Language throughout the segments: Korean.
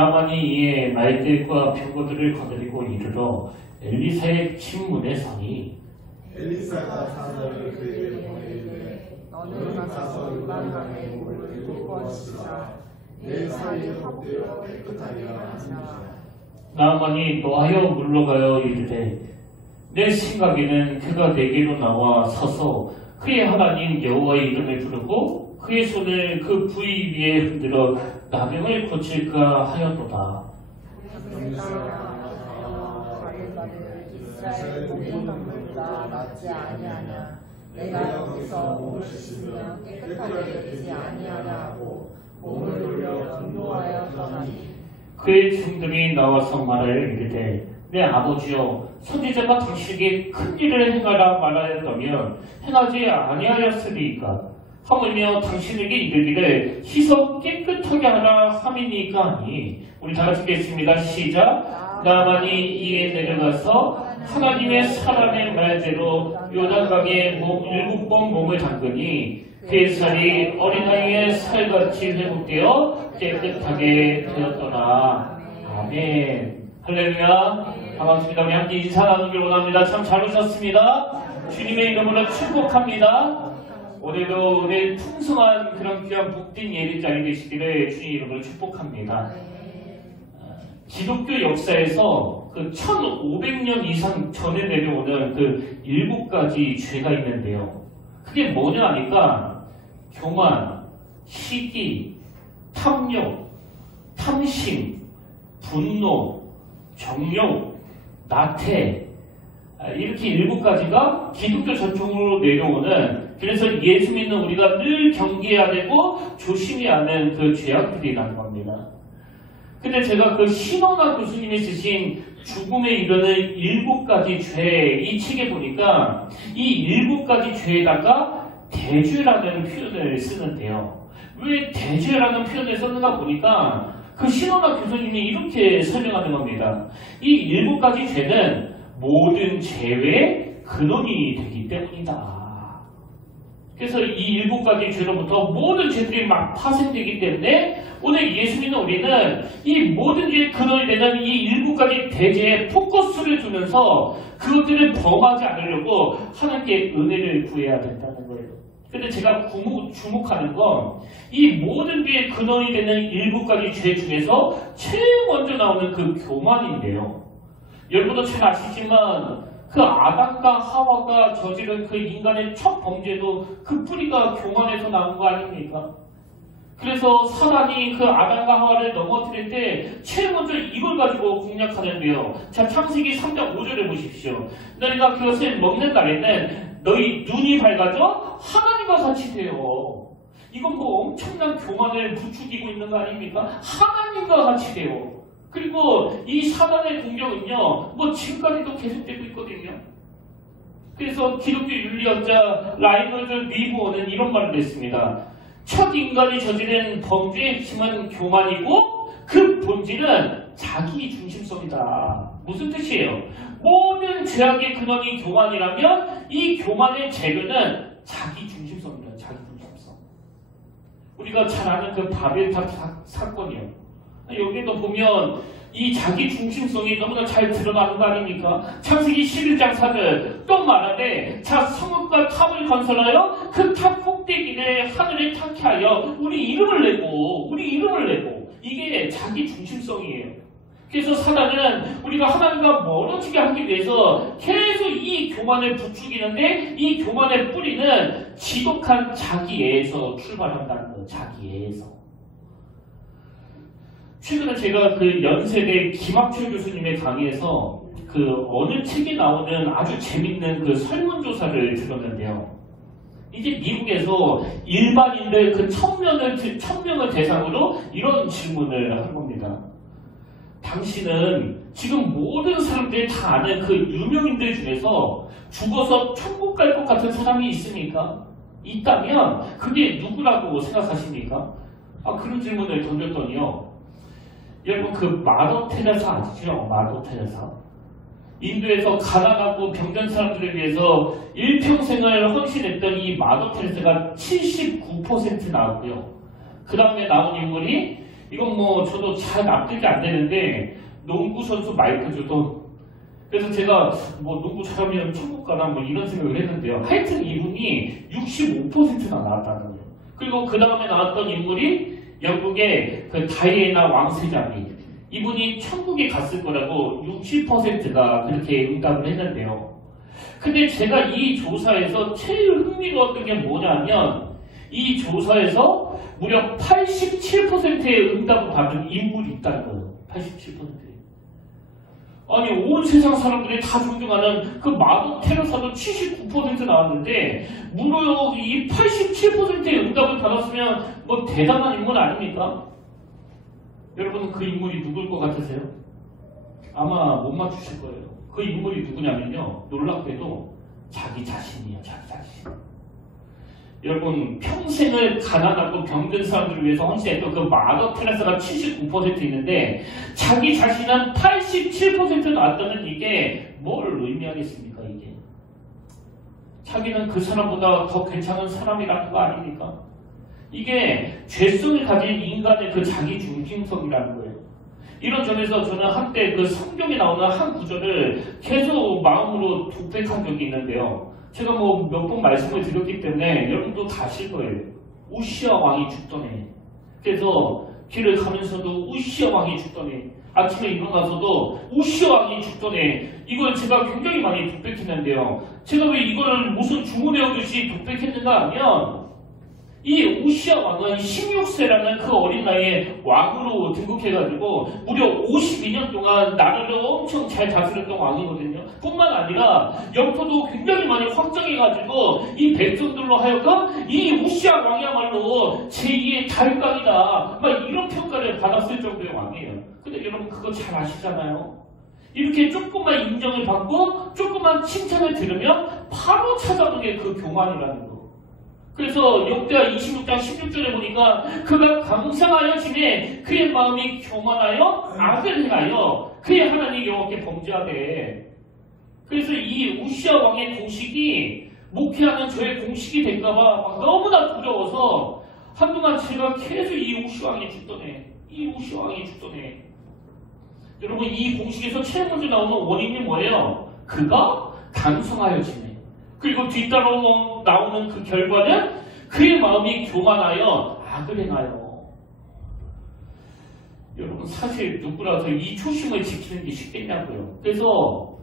나만이 이에 말들과 병거들을 거느리고 이르러 엘리사의 침문에 서니 엘리사가 사람을 그에게 보내이르되 너는 가서 요단강에 물을 붓고 씻으라 내 살이 헛되어 깨끗하리라 하니라. 나만이 노하여 물러가여 이르되 내 생각에는 그가 내게로 나와 서서 그의 하나님 여호와의 이름을 부르고 그의 손을 그 부위 위에 흔들어 나병을 고칠까 하였도다. 이스라엘 모든 남들보다 낫지 아니하냐. 내가 거기서 몸을 씻으며 깨끗하게 되지 아니하냐 하고 몸을 돌려 전도하여 떠나니 그의 종들이 나와서 말하여 이르되 내 아버지여 선지자가 당신에게 큰 일을 행하라 말하였다면 행하지 아니하였으리이까 하물며 당신에게 이르기를 씻어 깨끗하게 하라 함이니까 하니. 우리 다 같이 읽겠습니다. 시작. 나만이 이에 내려가서 하나님의 사람의 말대로 요단강에 7번 몸을 담그니 그의 살이 어린아이의 살같이 회복되어 깨끗하게 되었더라. 아멘. 할렐루야. 반갑습니다. 우리 함께 인사 나누길 원합니다. 참 잘 오셨습니다. 주님의 이름으로 축복합니다. 올해도 은혜 풍성한 그런 귀한 복된 예배 자리 되시기를 주님 이름으로 축복합니다. 기독교 역사에서 그 1500년 이상 전에 내려오는 그 7가지 죄가 있는데요. 그게 뭐냐 하니까 교만, 시기, 탐욕, 탐심, 분노, 정욕, 나태, 이렇게 7가지가 기독교 전통으로 내려오는, 그래서 예수 믿는 우리가 늘 경계해야 되고 조심해야 하는 그 죄악들이라는 겁니다. 근데 제가 그 신원학 교수님이 쓰신 죽음에 이르는 7가지 죄, 이 책에 보니까 이 7가지 죄에다가 대죄라는 표현을 쓰는데요. 왜 대죄라는 표현을 썼는가 보니까 그 신원학 교수님이 이렇게 설명하는 겁니다. 이 7가지 죄는 모든 죄의 근원이 되기 때문이다. 그래서 이 7가지 죄로부터 모든 죄들이 막 파생되기 때문에 오늘 예수 믿는 우리는 이 모든 죄의 근원이 되는 이 7가지 대죄에 포커스를 두면서 그것들을 범하지 않으려고 하나님께 은혜를 구해야 된다는 거예요. 근데 제가 주목하는 건 이 모든 죄의 근원이 되는 7가지 죄 중에서 제일 먼저 나오는 그 교만인데요. 여러분도 잘 아시지만 그 아담과 하와가 저지른 그 인간의 첫 범죄도 그 뿌리가 교만에서 나온 거 아닙니까? 그래서 사단이 그 아담과 하와를 넘어뜨릴 때 제일 먼저 이걸 가지고 공략하는데요. 자, 창세기 3장 5절에 보십시오. 너희가 그것을 먹는 날에는 너희 눈이 밝아져 하나님과 같이 돼요. 이건 뭐 엄청난 교만을 부추기고 있는 거 아닙니까? 하나님과 같이 돼요. 그리고 이 사단의 공격은요, 뭐 지금까지도 계속되고 있거든요. 그래서 기독교 윤리학자 라이너드 리브어는 이런 말을 했습니다. 첫 인간이 저지른 범죄의 핵심은 교만이고 그 본질은 자기 중심성이다. 무슨 뜻이에요? 모든 죄악의 근원이 교만이라면 이 교만의 재료는 자기 중심성입니다. 자기 중심성. 우리가 잘 아는 그 바벨탑 사건이요. 여기도 보면 이 자기 중심성이 너무나 잘 드러나는 거 아닙니까? 창세기 11장 4절 또 말하되 자 성읍과 탑을 건설하여 그 탑 꼭대기를 하늘에 탁케 하여 우리 이름을 내고 이게 자기 중심성이에요. 그래서 사단은 우리가 하나님과 멀어지게 하기 위해서 계속 이 교만을 부추기는데 이 교만의 뿌리는 지독한 자기애에서 출발한다는 거예요. 자기애에서. 최근에 제가 그 연세대 김학철 교수님의 강의에서 그 어느 책에 나오는 아주 재밌는 그 설문조사를 들었는데요. 이제 미국에서 일반인들 그 1000명을 대상으로 이런 질문을 한 겁니다. 당신은 지금 모든 사람들이 다 아는 그 유명인들 중에서 죽어서 천국 갈 것 같은 사람이 있습니까? 있다면 그게 누구라고 생각하십니까? 그런 질문을 던졌더니요. 여러분 그 마더 테레사 아시죠? 마더 테레사. 인도에서 가난하고 병든 사람들을 위해서 일평생을 헌신했던 이 마더 테레사가 79% 나왔고요. 그 다음에 나온 인물이 이건 뭐 저도 잘 납득이 안 되는데 농구 선수 마이클 조던. 그래서 제가 뭐 농구 잘하면 천국 가나 뭐 이런 생각을 했는데요. 하여튼 이분이 65%나 나왔다는 거예요. 그리고 그 다음에 나왔던 인물이 영국의 그 다이애나 왕세자비. 이분이 천국에 갔을 거라고 60%가 그렇게 응답을 했는데요. 근데 제가 이 조사에서 제일 흥미로웠던 게 뭐냐면 이 조사에서 무려 87%의 응답을 받은 인물이 있다는 거예요. 87%. 아니 온 세상 사람들이 다 존경하는 그 마더 테레사도 79% 나왔는데 무려 이 87%의 응답을 받았으면 뭐 대단한 인물 아닙니까? 여러분은 그 인물이 누굴 것 같으세요? 아마 못 맞추실 거예요. 그 인물이 누구냐면요. 놀랍게도 자기 자신이에요. 자기 자신. 여러분 평생을 가난하고 병든 사람들을 위해서 헌신했던 그 마더 테레사가 79% 있는데 자기 자신은 87% 나왔다는 이게 뭘 의미하겠습니까? 이게 자기는 그 사람보다 더 괜찮은 사람이라는 거 아닙니까? 이게 죄성을 가진 인간의 그 자기 중심성이라는 거예요. 이런 점에서 저는 한때 그 성경에 나오는 한 구절을 계속 마음으로 독백한 적이 있는데요. 제가 뭐 몇 번 말씀을 드렸기 때문에 여러분도 다 아실 거예요. 우시아 왕이 죽더니. 그래서 길을 가면서도 우시아 왕이 죽더니. 아침에 일어나서도 우시아 왕이 죽더니. 이걸 제가 굉장히 많이 독백했는데요. 제가 왜 이걸 무슨 주문에 오듯이 독백했는가 하면 이 우시아 왕은 16세라는 그 어린 나이에 왕으로 등극해가지고 무려 52년 동안 나라를 엄청 잘 다스렸던 왕이거든요. 뿐만 아니라 영토도 굉장히 많이 확장해가지고 이 백성들로 하여금 이 우시아 왕이야말로 제2의 다윗강이다. 막 이런 평가를 받았을 정도의 왕이에요. 근데 여러분 그거 잘 아시잖아요. 이렇게 조금만 인정을 받고 조금만 칭찬을 들으면 바로 찾아오는 게 그 교만이라는 거. 그래서 역대하 26장 16절에 보니까 그가 강성하여 지내 그의 마음이 교만하여 악을 행하여 그의 하나님 여호와께 범죄하되. 그래서 이 우시아 왕의 공식이 목회하는 저의 공식이 될까봐 너무나 두려워서 한동안 제가 계속 이 우시아 왕이 죽더네. 이 우시아 왕이 죽더네. 여러분 이 공식에서 제일 먼저 나오는 원인이 뭐예요? 그가 강성하여 지내. 그리고 뒤따라 나오는 그 결과는 그의 마음이 교만하여 악을 행하여. 여러분 사실 누구라도 이 초심을 지키는 게 쉽겠냐고요. 그래서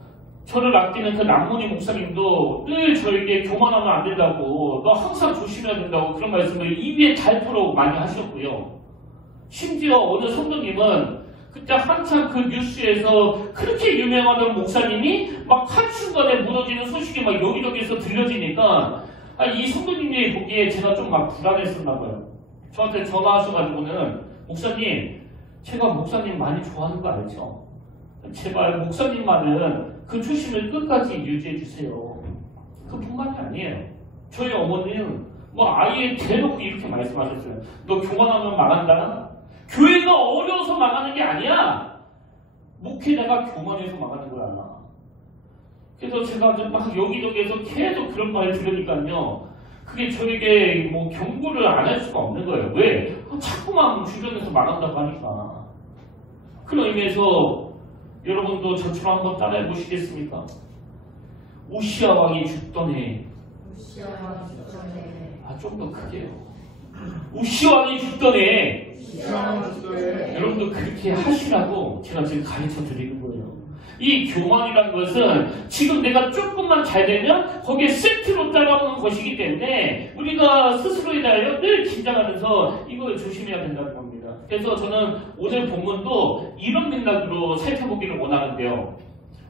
저를 아끼는 그 남문희 목사님도 늘 저에게 교만하면 안 된다고, 너 항상 조심해야 된다고 그런 말씀을 입에 닳도록 많이 하셨고요. 심지어 어느 성도님은 그때 한참 그 뉴스에서 그렇게 유명하던 목사님이 막 한순간에 무너지는 소식이 막 여기저기서 들려지니까 이 성도님이 보기에 제가 좀 막 불안했었나 봐요. 저한테 전화하셔가지고는 목사님, 제가 목사님 많이 좋아하는 거 알죠? 제발 목사님만은 그 초심을 끝까지 유지해 주세요. 그뿐만이 아니에요. 저희 어머니는 뭐 아예 대놓고 이렇게 말씀하셨어요. 너 교만하면 망한다? 교회가 어려워서 망하는 게 아니야. 목회자가 교만해서 망하는 거야. 그래서 제가 막 여기저기에서 계속 그런 말을 들으니까요. 그게 저에게 뭐 경고를 안 할 수가 없는 거예요. 왜? 자꾸만 주변에서 망한다고 하니까. 그런 의미에서 여러분도 저처럼 한번 따라해 보시겠습니까? 우시아 왕이 죽던 해. 우시아 왕이 죽던 해. 좀 더 크게요. 우시아 왕이 죽던 해. 여러분도 그렇게 하시라고 제가 지금 가르쳐 드리는 거예요. 이 교만이라는 것은 지금 내가 조금만 잘 되면 거기에 세트로 따라오는 것이기 때문에 우리가 스스로에 대하여 늘 긴장하면서 이걸 조심해야 된다는 겁니다. 그래서 저는 오늘 본문도 이런 맥락으로 살펴보기를 원하는데요.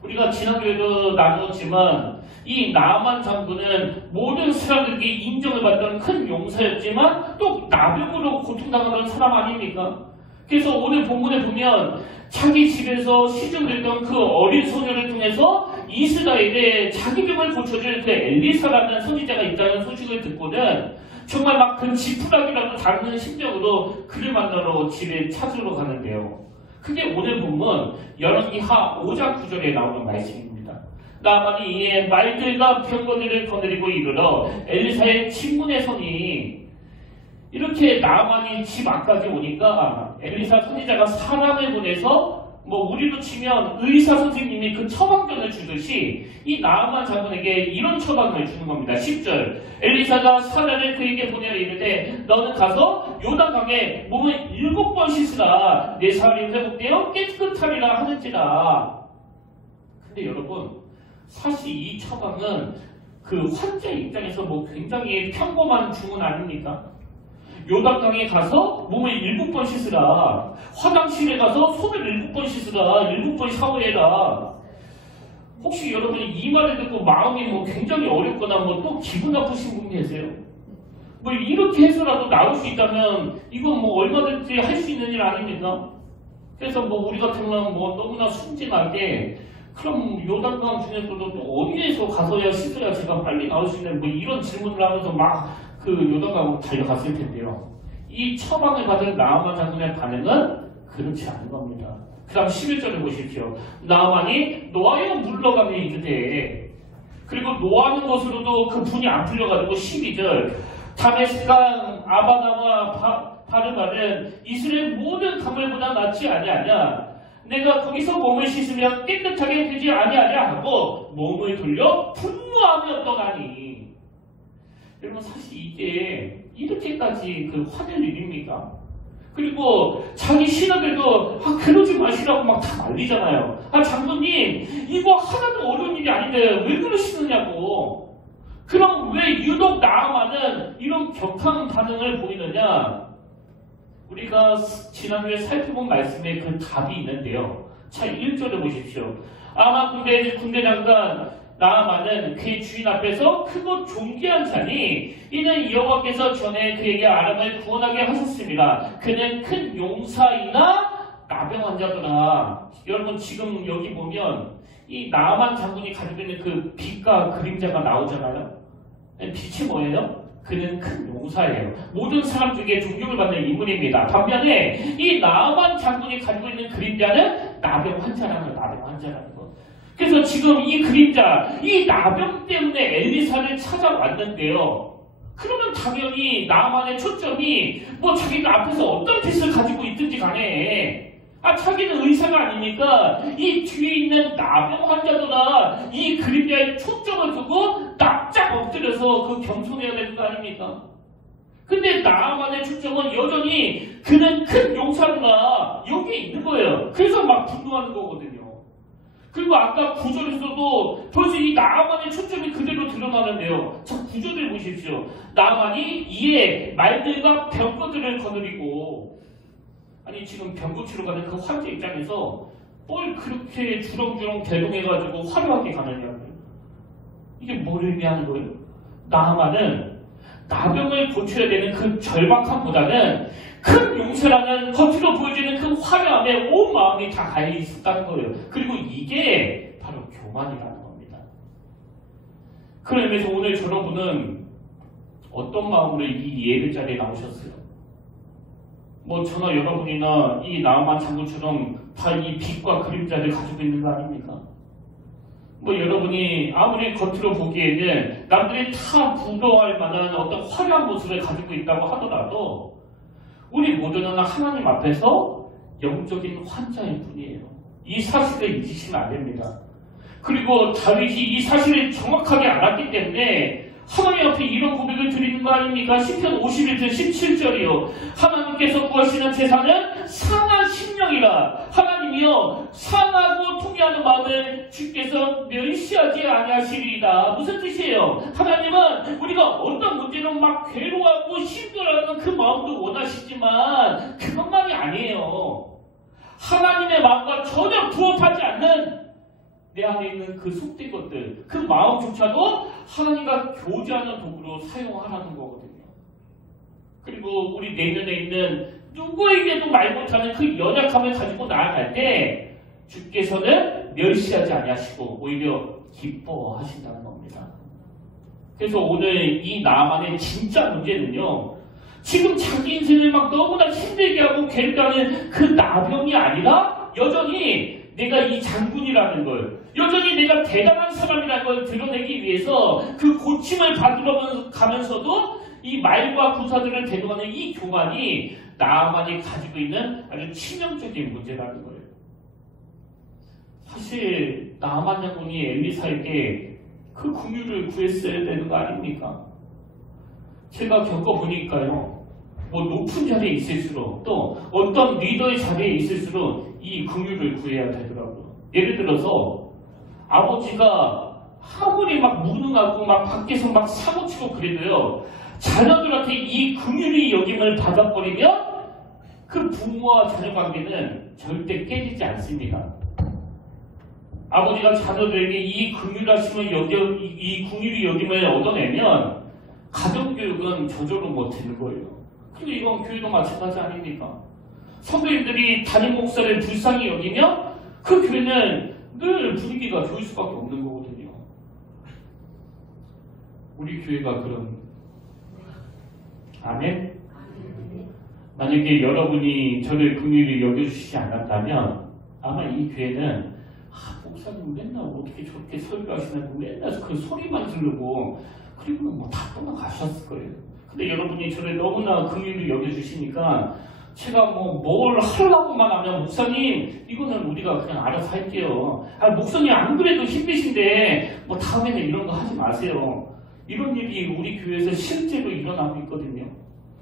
우리가 지난주에도 나누었지만 이 나만 장군은 모든 사람들에게 인정을 받던 큰 용사였지만 또 나병으로 고통당하던 사람 아닙니까? 그래서 오늘 본문에 보면 자기 집에서 시집을 했던 그 어린 소녀를 통해서 이스라엘에 자기 병을 고쳐줄 그 엘리사라는 선지자가 있다는 소식을 듣고는 정말 막 그 지푸라기라도 닿는 심정으로 그를 만나러 집에 찾으러 가는데요. 그게 오늘 본문 열왕기하 5장 9절에 나오는 말씀입니다. 나만이 이에 말들과 병거들을 거느리고 이르러 엘리사의 침문에 서니. 이렇게 나만이 집 앞까지 오니까 엘리사 선지자가 사람을 보내서 뭐 우리로 치면 의사 선생님이 그 처방전을 주듯이 이 나아만 장군에게 이런 처방을 주는 겁니다. 10절 엘리사가 사자를 그에게 보내어 이르되 너는 가서 요단강에 몸을 7번 씻으라 내 살이 회복되어 깨끗하리라 하는지라. 근데 여러분 사실 이 처방은 그 환자의 입장에서 뭐 굉장히 평범한 주문 아닙니까? 요단강에 가서 몸을 7번 씻으라. 화장실에 가서 손을 7번 씻으라. 7번 샤워해라. 혹시 여러분이 이 말을 듣고 마음이 뭐 굉장히 어렵거나 뭐 또 기분 나쁘신 분 계세요? 뭐 이렇게 해서라도 나올 수 있다면 이건 뭐 얼마든지 할 수 있는 일 아닙니까? 그래서 뭐 우리 같은 경우는 뭐 너무나 순진하게 그럼 요단강 중에서도 또 어디에서 가서야 씻어야 제가 빨리 나올 수 있는 뭐 이런 질문을 하면서 막 그 요단강으로 달려갔을 텐데요. 이 처방을 받은 나아만 장군의 반응은 그렇지 않은 겁니다. 그 다음 11절을 보십시오. 나아만이 노하여 물러가며 이르되 그리고 노하는 것으로도 그 분이 안 풀려가지고 12절 다메스강 아바나와 바르바는 이스라엘 모든 강물보다 낫지 아니하냐. 내가 거기서 몸을 씻으면 깨끗하게 되지 아니하냐 하고 몸을 돌려 분노하며 떠나니. 여러분 사실 이게 이렇게까지 그 화낼 일입니까? 그리고 자기 신하들도 그러지 마시라고 막 다 말리잖아요. 장군님 이거 하나도 어려운 일이 아닌데 왜 그러시느냐고. 그럼 왜 유독 나아만은 이런 격한 반응을 보이느냐. 우리가 지난주에 살펴본 말씀에 그 답이 있는데요. 자 1절을 보십시오. 아마 군대 장관 나아만은 그의 주인 앞에서 크고 존귀한 자니 이는 여호와께서 전에 그에게 아람을 구원하게 하셨습니다. 그는 큰 용사이나 나병 환자더라. 여러분 지금 여기 보면 이 나아만 장군이 가지고 있는 그 빛과 그림자가 나오잖아요. 빛이 뭐예요? 그는 큰 용사예요. 모든 사람 중에 존경을 받는 인물입니다. 반면에 이 나아만 장군이 가지고 있는 그림자는 나병 환자라는 거. 그래서 지금 이 그림자, 이 나병 때문에 엘리사를 찾아왔는데요. 그러면 당연히 나아만의 초점이 뭐 자기가 앞에서 어떤 뜻을 가지고 있든지 간에 자기는 의사가 아니니까 이 뒤에 있는 나병 환자들아 이 그림자에 초점을 두고 납작 엎드려서 그 겸손해야 되는 거 아닙니까? 근데 나아만의 초점은 여전히 그는 큰 용사구나 여기에 있는 거예요. 그래서 막 분노하는 거거든요. 그리고 아까 9절에서도 벌써 이 나아만의 초점이 그대로 드러나는데요. 자 9절을 보십시오. 나아만이 이에 말들과 병거들을 거느리고 아니 지금 병 고치러 가는 그 환자 입장에서 뭘 그렇게 주렁주렁 대동해가지고 화려하게 가느냐고요. 이게 뭘 의미하는 거예요? 나아만은 나병을 고쳐야 되는 그 절박함보다는 큰 용서라는 겉으로 보여지는 그 화려함에 온 마음이 다 가해 있었다는 거예요. 그리고 이게 바로 교만이라는 겁니다. 그러면서 오늘 여러분은 어떤 마음으로 이 예배 자리에 나오셨어요? 뭐 저나 여러분이나 이 나아만 장군처럼 다 이 빛과 그림자를 가지고 있는 거 아닙니까? 뭐 여러분이 아무리 겉으로 보기에는 남들이 다 부러워할 만한 어떤 화려한 모습을 가지고 있다고 하더라도 우리 모두는 하나님 앞에서 영적인 환자일 뿐이에요. 이 사실을 잊으시면 안 됩니다. 그리고 다윗이 이 사실을 정확하게 알았기 때문에 하나님 앞에 이런 고백을 드리는 거 아닙니까? 시편 51편 17절이요. 하나님께서 구하시는 제사는 상한 심령이라. 하나님이여 상하고 통해하는 마음을 주께서 멸시하지 아니하시리이다. 무슨 뜻이에요? 하나님은 우리가 어떤 문제로 막 괴로워하고 힘들어하는 그 마음도 원하시지만 그것만이 아니에요. 하나님의 마음과 전혀 부합하지 않는 내 안에 있는 그 속된 것들, 그 마음조차도 하나님과 교제하는 도구로 사용하라는 거거든요. 그리고 우리 내면에 있는 누구에게도 말 못하는 그 연약함을 가지고 나아갈 때 주께서는 멸시하지 아니하시고 오히려 기뻐하신다는 겁니다. 그래서 오늘 이 나아만의 진짜 문제는요. 지금 자기 인생을 막 너무나 힘들게 하고 괴롭다는 그 나병이 아니라 여전히 내가 이 장군이라는 걸, 여전히 내가 대단한 사람이라는 걸 드러내기 위해서 그 고침을 받으러 가면서도 이 말과 구사들을 대동하는 이 교만이 나아만이 가지고 있는 아주 치명적인 문제라는 거예요. 사실 나아만 장군이 엘리사에게 그 긍휼을 구했어야 되는 거 아닙니까? 제가 겪어보니까요. 뭐 높은 자리에 있을수록 또 어떤 리더의 자리에 있을수록 이 긍휼을 구해야 되더라고요. 예를 들어서 아버지가 아무리 막 무능하고 막 밖에서 막 사고치고 그래도요. 자녀들한테 이 긍휼이 여김을 받아버리면 그 부모와 자녀 관계는 절대 깨지지 않습니다. 아버지가 자녀들에게 이 긍휼하심을 이 긍휼이 여김을 얻어내면 가정교육은 저절로 못하는 거예요. 그리고 이건 교회도 마찬가지 아닙니까? 성도님들이 담임 목사를 불쌍히 여기면 그 교회는 늘 분위기가 좋을 수밖에 없는 거거든요. 우리 교회가 그런 아멘? 만약에 여러분이 저를 긍휼히 여겨주시지 않았다면 아마 이 교회는 목사님 맨날 어떻게 저렇게 설교하시냐고 맨날 그 소리만 지르고 그리고 뭐 다 떠나가셨을 거예요. 근데 여러분이 저를 너무나 긍휼히 여겨주시니까 제가 뭘 하려고만 하면 목사님 이거는 우리가 그냥 알아서 할게요. 목사님 안 그래도 힘드신데 뭐 다음에는 이런 거 하지 마세요. 이런 일이 우리 교회에서 실제로 일어나고 있거든요.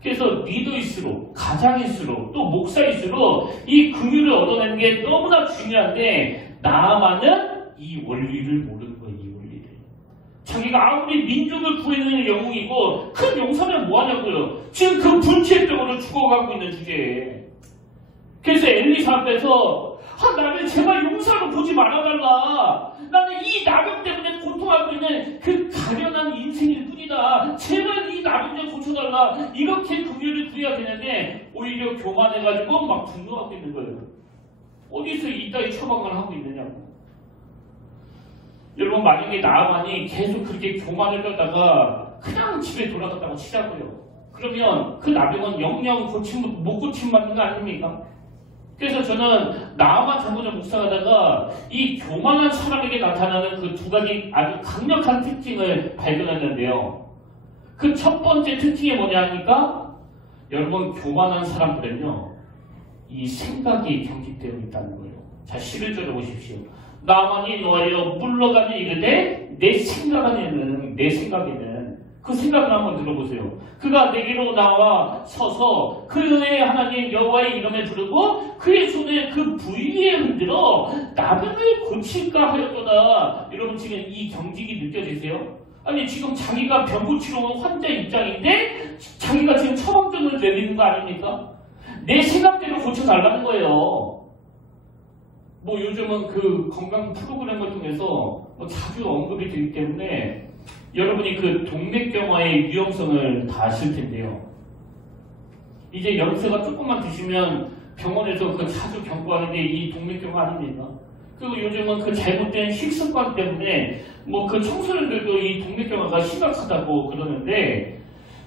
그래서 리더일수록 가장일수록 또 목사일수록 이 긍휼을 얻어내는 게 너무나 중요한데 나아만은 이 원리를 모르는 거예요. 이 원리를. 자기가 아무리 민족을 구해내는 영웅이고 큰 용사면 뭐하냐고요. 지금 그 분체적으로 죽어가고 있는 주제에. 그래서 엘리사 앞에서 나를 제발 용사로 보지 말아달라. 나는 이 나병 때문에 고통하고 있는 그 가련한 인생일 뿐이다. 제발 이 나병 좀 고쳐달라. 이렇게 긍휼을 구해야 되는데 오히려 교만해가지고 막 분노하고 있는 거예요. 어디서 이따위 처방을 하고 있느냐고. 여러분 만약에 나아만이 계속 그렇게 교만을 떨다가 그냥 집에 돌아갔다고 치자고요. 그러면 그 나병은 영영 못 고침받는 거 아닙니까? 그래서 저는 나아만 장군을 묵상하다가 이 교만한 사람에게 나타나는 그 두 가지 아주 강력한 특징을 발견했는데요. 그 첫 번째 특징이 뭐냐 하니까 여러분 교만한 사람들은요. 이 생각이 경직되어 있다는 거예요. 자 11절에 보십시오. 나만이 너하여 물러가니 이르되 내 생각에는 그 생각을 한번 들어보세요. 그가 내게로 나와 서서 그의 하나님 여호와의 이름을 부르고 그의 손에 그 부위에 흔들어 나병을 고칠까 하였도다. 여러분 지금 이 경직이 느껴지세요? 아니 지금 자기가 병 고치러 온 환자 입장인데 자기가 지금 처방전을 내리는 거 아닙니까? 내 생각대로 고쳐달라는 거예요. 뭐 요즘은 그 건강 프로그램을 통해서 자주 언급이 되기 때문에 여러분이 그 동맥경화의 위험성을 다 아실 텐데요. 이제 연세가 조금만 드시면 병원에서 그 자주 경고하는 게 이 동맥경화 아닙니까? 그리고 요즘은 그 잘못된 식습관 때문에 뭐 그 청소년들도 이 동맥경화가 심각하다고 그러는데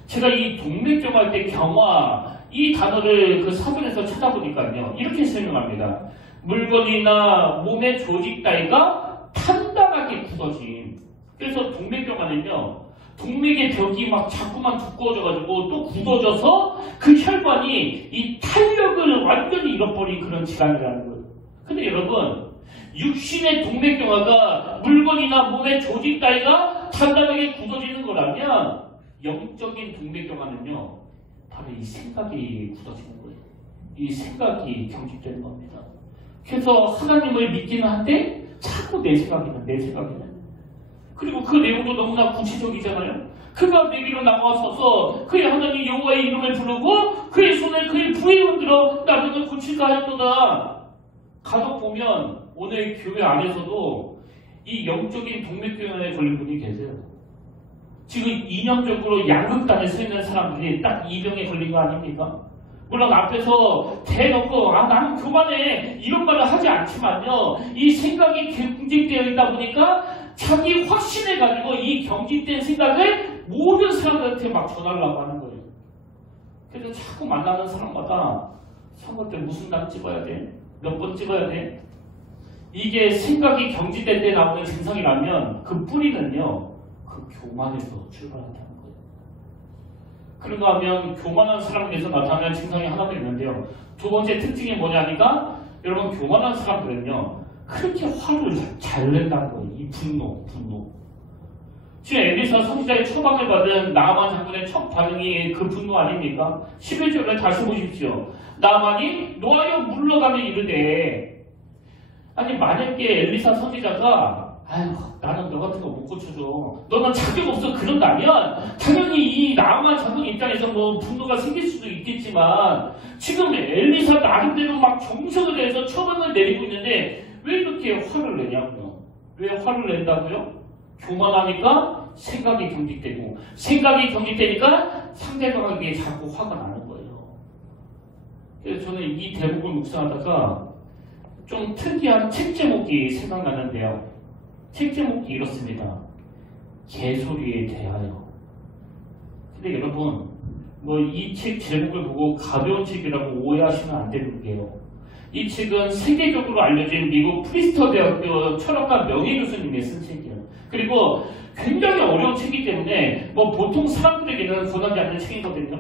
제가 이 동맥경화 할 때 경화 이 단어를 그 사전에서 찾아보니까요. 이렇게 설명합니다. 물건이나 몸의 조직 따위가 단단하게 굳어짐. 그래서 동맥경화는요. 동맥의 벽이 막 자꾸만 두꺼워져가지고 또 굳어져서 그 혈관이 이 탄력을 완전히 잃어버린 그런 질환이라는 거예요. 근데 여러분 육신의 동맥경화가 물건이나 몸의 조직 따위가 단단하게 굳어지는 거라면 영적인 동맥경화는요. 바로 이 생각이 굳어지는 거예요. 이 생각이 경직되는 겁니다. 그래서 하나님을 믿기는 한데 자꾸 내 생각이는 그리고 그 내용도 너무나 구체적이잖아요. 그가 내게로 나와서서 그의 하나님 여호와의 이름을 부르고 그의 손을 그의 부에 흔들어 나병을 고칠까 하였도다. 가족 보면 오늘 교회 안에서도 이 영적인 동맥경화에 걸린 분이 계세요. 지금 이념적으로 양극단에 서 있는 사람들이 딱 이 병에 걸린 거 아닙니까? 물론 앞에서 대놓고 나는 교만해 이런 말을 하지 않지만요. 이 생각이 경직되어 있다 보니까 자기 확신해가지고 이 경직된 생각을 모든 사람들한테 막 전하려고 하는 거예요. 그래서 자꾸 만나는 사람마다 선거 때 무슨 당 찍어야 돼? 몇 번 찍어야 돼? 이게 생각이 경직될 때 나오는 증상이라면 그 뿌리는요. 그 교만에서 출발한다는 거예요. 그런가 하면 교만한 사람에게서 나타나는 증상이 하나 더 있는데요. 두 번째 특징이 뭐냐니까 여러분 교만한 사람들은요 그렇게 화를 잘 낸다는 거예요. 이 분노. 지금 엘리사 선지자의 처방을 받은 나아만 장군의 첫 반응이 그 분노 아닙니까? 11절을 다시 보십시오. 나아만이 노하여 물러가며 이르되, 아니 만약에 엘리사 선지자가 아유 나는 너 같은 거 못 고쳐줘, 너는 자격 없어 그런다면 당연히 이 나아만 장군 입장에서 뭐 분노가 생길 수도 있겠지만 지금 엘리사 나름대로 막 정성을 내서 처방을 내리고 있는데 왜 이렇게 화를 내냐고요. 왜 화를 낸다고요? 교만하니까 생각이 경직되고, 생각이 경직되니까 상대방에게 자꾸 화가 나는 거예요. 그래서 저는 이 대목을 묵상하다가 좀 특이한 책 제목이 생각나는데요. 책 제목이 이렇습니다. 개소리에 대하여. 근데 여러분 뭐 이 책 제목을 보고 가벼운 책이라고 오해하시면 안 되는 게요. 이 책은 세계적으로 알려진 미국 프리스터 대학교 철학가 명예 교수님이 쓴 책이에요. 그리고 굉장히 어려운 책이기 때문에 뭐 보통 사람들에게는 권하지 않는 책이거든요.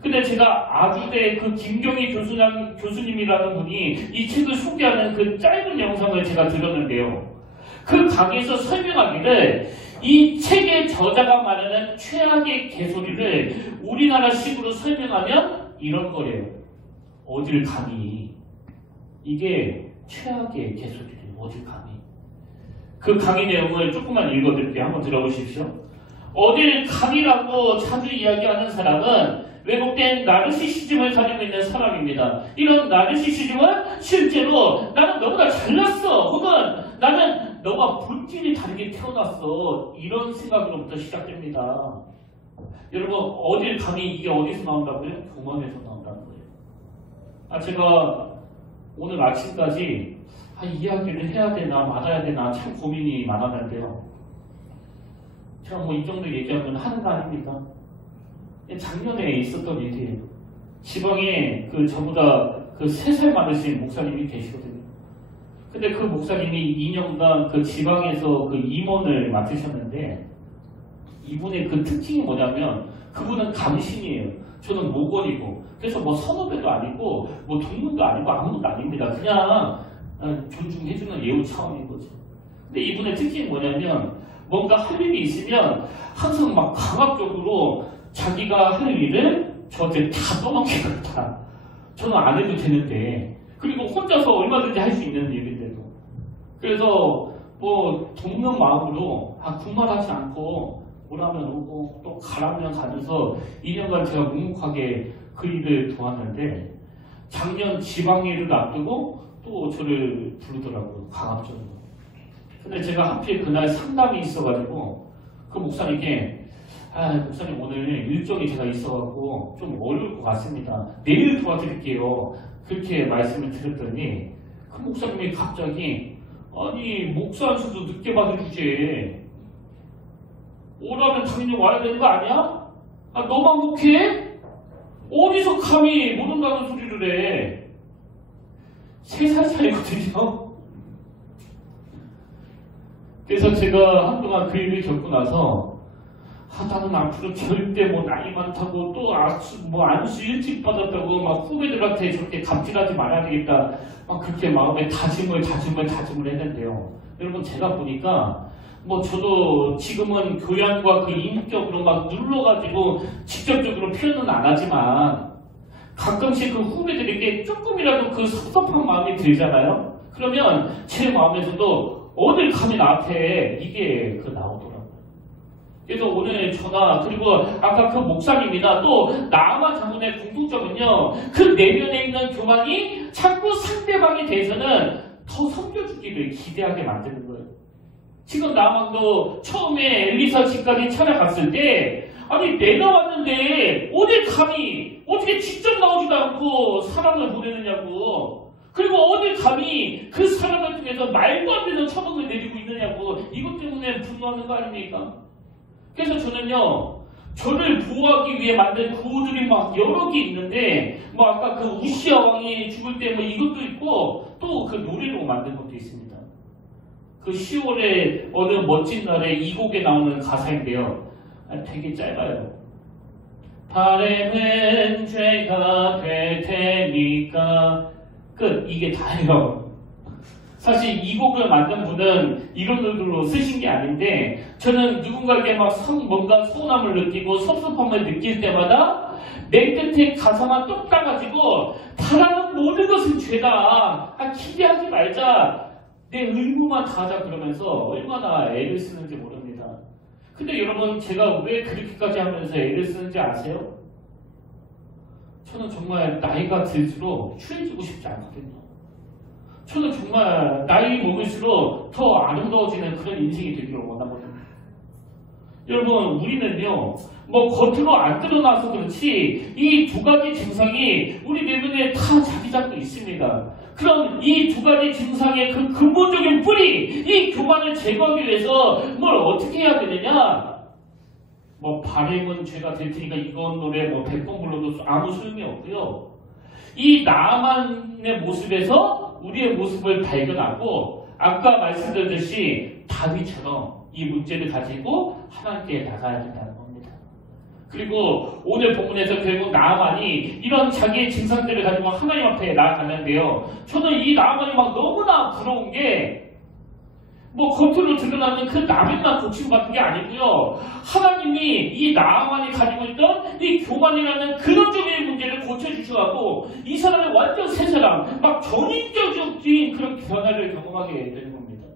근데 제가 아주대 그 김경희 교수님이라는 분이 이 책을 소개하는 그 짧은 영상을 제가 들었는데요. 그 강의에서 설명하기를 이 책의 저자가 말하는 최악의 개소리를 우리나라식으로 설명하면 이런 거래요. 어딜 감히. 이게 최악의 개소리래요. 어딜 감히. 그 강의 내용을 조금만 읽어드릴게요. 한번 들어보십시오. 어딜 감히라고 자주 이야기하는 사람은 왜곡된 나르시시즘을 가지고 있는 사람입니다. 이런 나르시시즘은 실제로 나는 너보다 잘났어, 혹은 나는 너와 본질이 다르게 태어났어, 이런 생각으로부터 시작됩니다. 여러분 어딜 감히, 이게 어디서 나온다고요? 교만에서 나온다는 거예요. 제가 오늘 아침까지 이야기를 해야 되나 말아야 되나 참 고민이 많았는데요. 제가 뭐 이 정도 얘기하면 하는 거 아닙니까? 작년에 있었던 일이에요. 지방에 저보다 3살 많으신 목사님이 계시거든요. 근데 그 목사님이 2년간 그 지방에서 그 임원을 맡으셨는데, 이분의 그 특징이 뭐냐면 그분은 감신이에요. 저는 모건이고, 그래서 뭐 선후배도 아니고 뭐 동문도 아니고 아무것도 아닙니다. 그냥 존중해주는 예우 차원인 거죠. 근데 이분의 특징이 뭐냐면 뭔가 할 일이 있으면 항상 막 강압적으로 자기가 할 일을 저한테 다 떠넘기겠다. 저는 안 해도 되는데, 그리고 혼자서 얼마든지 할 수 있는 일인데도. 그래서 뭐 돕는 마음으로 군말하지 않고 오라면 오고 또 가라면 가면서 2년간 제가 묵묵하게 그 일을 도왔는데, 작년 지방일을 앞두고 또 저를 부르더라고요. 강압적으로. 근데 제가 하필 그날 상담이 있어가지고 그 목사님께 목사님 오늘 일정이 제가 있어갖고 좀 어려울 것 같습니다. 내일 도와드릴게요. 그렇게 말씀을 드렸더니 그 목사님이 갑자기 아니 목사 안수도 늦게 받아주지. 오라면 당연히 와야 되는 거 아니야? 너만 목해? 어디서 감히 모른다는 소리를 해. 3살 차이거든요. 그래서 제가 한동안 그 일을 겪고 나서 나는 앞으로 절대 뭐 나이 많다고 또 안수 일찍 받았다고 막 후배들한테 저렇게 갑질하지 말아야 되겠다, 막 그렇게 마음에 다짐을 했는데요. 여러분 제가 보니까 뭐 저도 지금은 교양과 그 인격으로 막 눌러가지고 직접적으로 표현은 안 하지만 가끔씩 그 후배들에게 조금이라도 그 섭섭한 마음이 들잖아요. 그러면 제 마음에서도 어딜 감히 나한테 이게 나오더라고요. 그래서 오늘 전화, 그리고 아까 그 목사님이나 또 나아만 장군의 공통점은요, 그 내면에 있는 교만이 자꾸 상대방에 대해서는 더 섬겨주기를 기대하게 만드는 거예요. 지금 나아만도 처음에 엘리사 집까지 찾아갔을 때 아니 내가 왔는데 어딜 감히 어떻게 직접 나오지도 않고 사람을 보내느냐고, 그리고 어딜 감히 그 사람을 통해서 말도 안 되는 처방을 내리고 있느냐고, 이것 때문에 분노하는 거 아닙니까? 그래서 저는요, 저를 보호하기 위해 만든 구호들이 막 여러 개 있는데, 뭐 아까 그 우시아 왕이 죽을 때 뭐 이것도 있고, 또 그 노래로 만든 것도 있습니다. 그 10월에 어느 멋진 날에 이 곡에 나오는 가사인데요. 되게 짧아요. 바램은 죄가 될 테니까 끝. 이게 다예요. 사실 이 곡을 만든 분은 이런 의도로 쓰신 게 아닌데 저는 누군가에게 막 뭔가 서운함을 느끼고 섭섭함을 느낄 때마다 맨 끝에 가사만 뚝 따가지고 바라는 모든 것은 죄다. 기대하지 말자. 내 의무만 다하자 그러면서 얼마나 애를 쓰는지 모릅니다. 근데 여러분 제가 왜 그렇게까지 하면서 애를 쓰는지 아세요? 저는 정말 나이가 들수록 추해지고 싶지 않거든요. 저는 정말 나이 먹을수록 더 아름다워지는 그런 인생이 되기를 원하거든요. 여러분 우리는요 뭐 겉으로 안 드러나서 그렇지 이 두 가지 증상이 우리 내면에 다 자리 잡고 있습니다. 그럼 이 두 가지 증상의 그 근본적인 뿌리, 이 교만을 제거하기 위해서 뭘 어떻게 해야 되느냐? 뭐 바램은 죄가 될 테니까 이건 노래 뭐 100번 불러도 아무 소용이 없고요. 이 나만의 모습에서 우리의 모습을 발견하고 아까 말씀드렸듯이 다윗처럼 이 문제를 가지고 하나님께 나가야 된다는 겁니다. 그리고 오늘 본문에서 결국 나아만이 이런 자기의 증상들을 가지고 하나님 앞에 나아가는데요. 저는 이 나아만이 막 너무나 부러운 게 뭐 겉으로 드러나는 그 나병만 고침 같은 게 아니고요. 하나님이 이 나아만이 가지고 있던 이 교만이라는 근원적인 문제를 고쳐주셔가고 이 사람이 완전 새 사람, 막 전인격적인 그런 변화를 경험하게 되는 겁니다.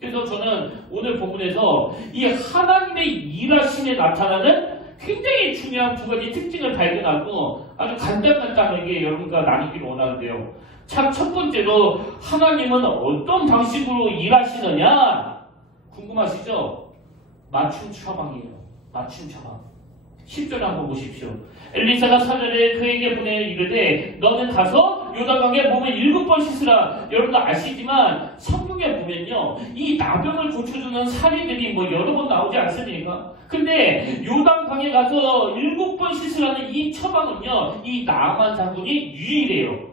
그래서 저는 오늘 본문에서 이 하나님의 일하심에 나타나는 굉장히 중요한 두 가지 특징을 발견하고 아주 간단하게 여러분과 나누기를 원하는데요. 참 첫 번째로 하나님은 어떤 방식으로 일하시느냐 궁금하시죠? 맞춤 처방이에요. 맞춤 처방. 10절 한번 보십시오. 엘리사가 사자를 그에게 보내 이르되 너는 가서 요단강에 몸을 7번 씻으라. 여러분 아시지만 성경에 보면요 이 나병을 고쳐주는 사례들이 뭐 여러 번 나오지 않습니까? 근데 요단강에 가서 7번 씻으라는 이 처방은요 이 나아만 장군이 유일해요.